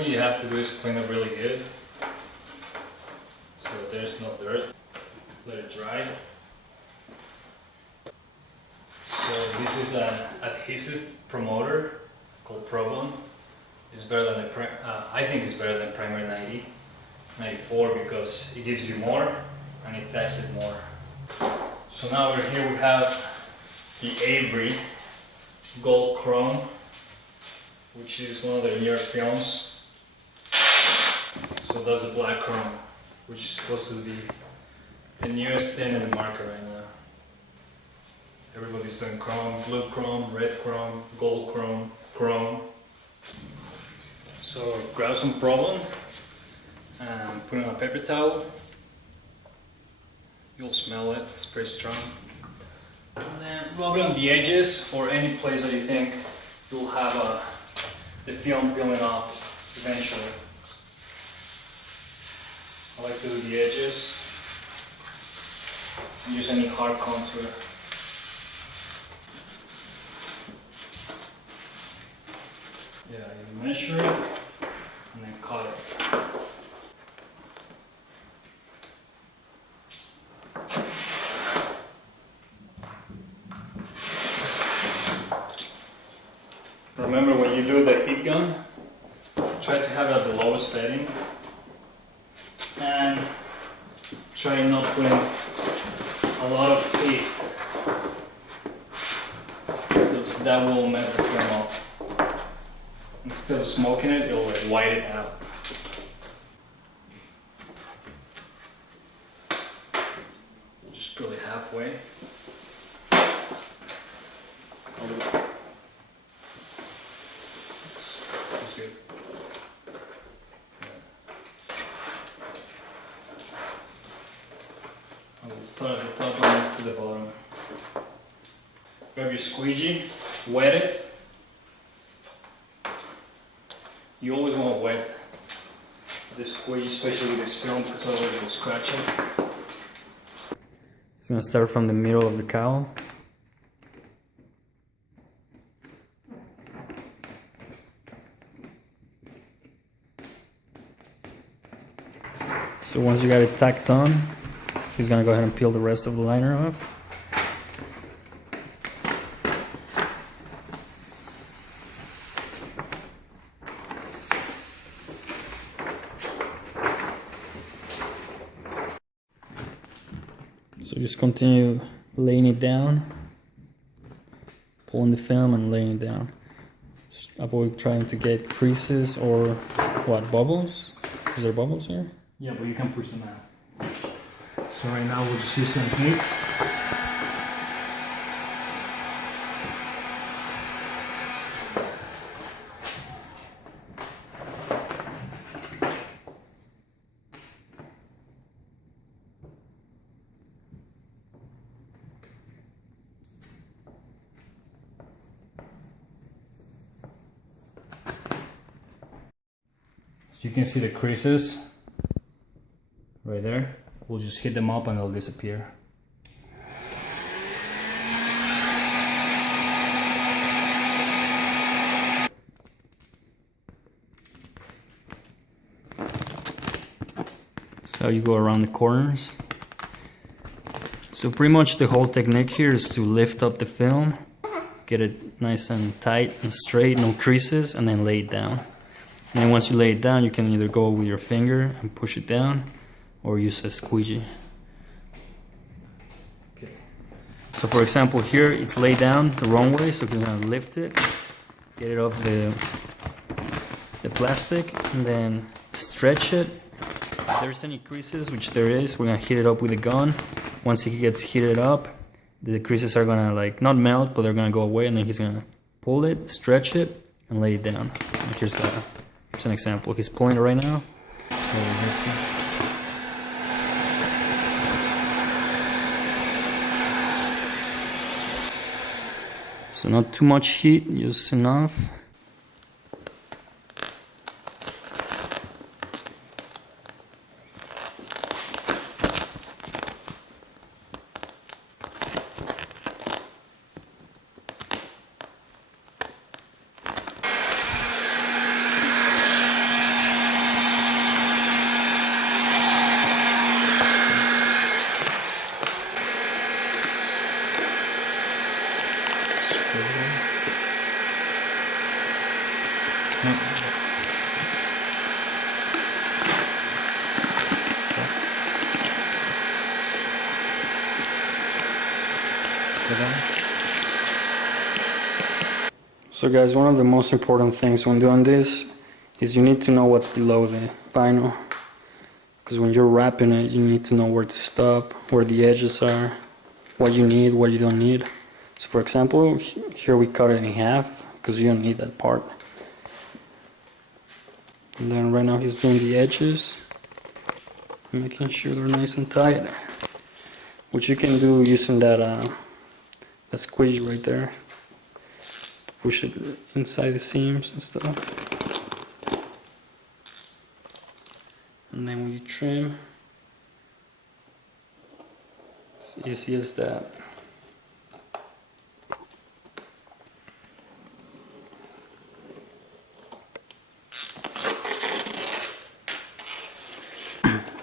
thing you have to do is clean it really good so there's no dirt. Let it dry. So this is an adhesive promoter called Problem. It's better than the I think it's better than Primer 94 because it gives you more and it packs it more. So now over here we have the Avery Gold Chrome, which is one of their newer films. So that's the black chrome, which is supposed to be the newest thing in the market right now. Everybody's doing chrome, blue chrome, red chrome, gold chrome, chrome. So grab some Problem and put it on a paper towel. You'll smell it, it's pretty strong. And then rub it on the edges or any place that you think you'll have the film peeling off eventually. I like to do the edges and use any hard contour. Yeah, you measure it and then cut it. Remember, when you do the heat gun, try to have it at the lowest setting and try not putting a lot of heat because that will mess the film up. Instead of smoking it, it'll like white it out. We'll just put it halfway. That's good. I will start at the top and move to the bottom. Grab your squeegee, wet it. You always want to wet the squeegee, especially with this film, because otherwise you'll scratch it. It's going to start from the middle of the cowl. So once you got it tacked on, he's going to go ahead and peel the rest of the liner off. So just continue laying it down, pulling the film and laying it down. Just avoid trying to get creases or what, bubbles? Is there bubbles here? Yeah, but you can push them out. So right now we'll just use some heat. So you can see the creases right there. We'll just hit them up and they'll disappear. So you go around the corners. So pretty much the whole technique here is to lift up the film, get it nice and tight and straight, no creases, and then lay it down. And then once you lay it down, you can either go with your finger and push it down or use a squeegee. Okay. So for example here, it's laid down the wrong way, so we're gonna lift it, get it off the plastic, and then stretch it. If there's any creases, which there is, we're gonna heat it up with a gun. Once it gets heated up, the creases are gonna like not melt, but they're gonna go away, and then he's gonna pull it, stretch it, and lay it down. And here's an example. He's pulling it right now. So not too much heat, just enough. So guys, one of the most important things when doing this is you need to know what's below the vinyl, because when you're wrapping it you need to know where to stop, where the edges are, what you need, what you don't need. So for example, here we cut it in half because you don't need that part. And then right now he's doing the edges, making sure they're nice and tight, which you can do using that squeegee right there. Push it inside the seams and stuff. And then when you trim, it's easy as that.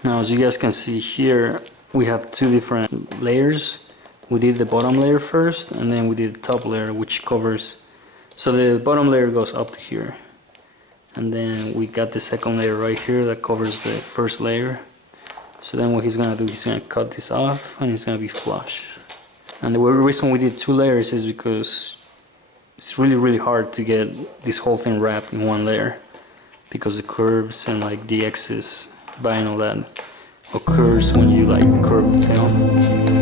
Now as you guys can see here, we have two different layers. We did the bottom layer first, and then we did the top layer, which covers. So the bottom layer goes up to here, and then we got the second layer right here that covers the first layer. So then what he's gonna do, he's gonna cut this off and it's gonna be flush. And the reason we did two layers is because it's really hard to get this whole thing wrapped in one layer, because the curves and like the excess vinyl that occurs when you like curve film.